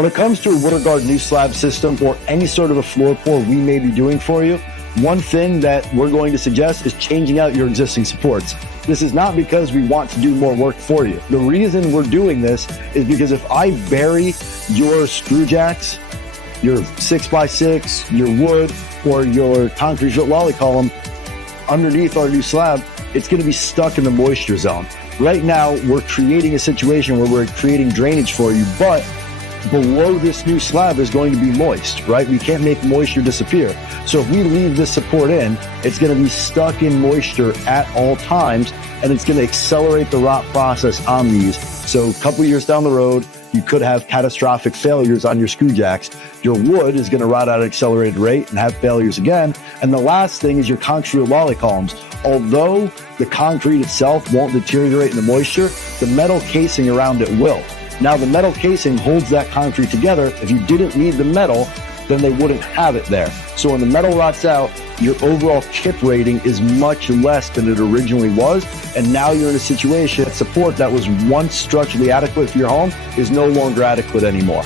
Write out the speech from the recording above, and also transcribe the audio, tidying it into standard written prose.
When it comes to a WaterGuard new slab system or any sort of a floor pour we may be doing for you, one thing that we're going to suggest is changing out your existing supports. This is not because we want to do more work for you. The reason we're doing this is because if I bury your screw jacks, your 6x6, your wood, or your concrete lolly column underneath our new slab, it's going to be stuck in the moisture zone. Right now, we're creating a situation where we're creating drainage for you, but below this new slab is going to be moist, right? We can't make moisture disappear. So if we leave this support in, it's going to be stuck in moisture at all times, and it's going to accelerate the rot process on these. So a couple years down the road, you could have catastrophic failures on your screw jacks. Your wood is going to rot at an accelerated rate and have failures again. And the last thing is your concrete lolly columns. Although the concrete itself won't deteriorate in the moisture, the metal casing around it will. Now, the metal casing holds that concrete together. If you didn't need the metal, then they wouldn't have it there. So when the metal rots out, your overall kip rating is much less than it originally was. And now you're in a situation that support that was once structurally adequate for your home is no longer adequate anymore.